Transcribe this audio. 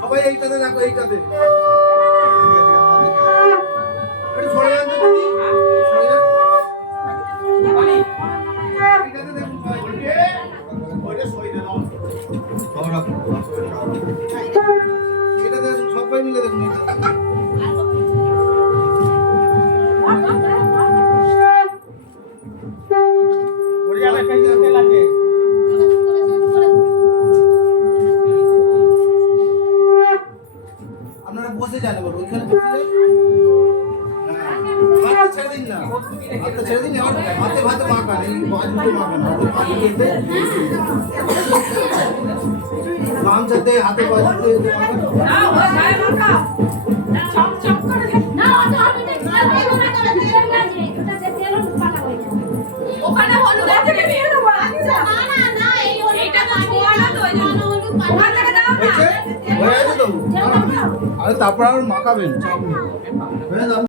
সবাই এইটাতে দেখো, এইটাতে একটু সরে যান তো দিদি, সরে যান। এইটাতে দেখুন সবাই। এটা দেখুন সবাই মিলে দেখুন এইটাতে। আপনারা বসে যান, এবার ওইখানে বসে যান। হাতটা ছেড়ে দিন না, হাতটা ছেড়ে দিন। এবার হাতে ভাতে মাখান, এই বাজুতে মাখান, হাতে বাজুতে গামছাতে হাতে বাজুতে মাখান। ওখানে হলুদ আছে দিয়ে দেবো। আচ্ছা না না না এইটা তো ছোঁয়া না তো ওই জন্য ওখান থেকে দাও না। হয়ে গেছে তো? আরে তারপর আর মাখাবেন।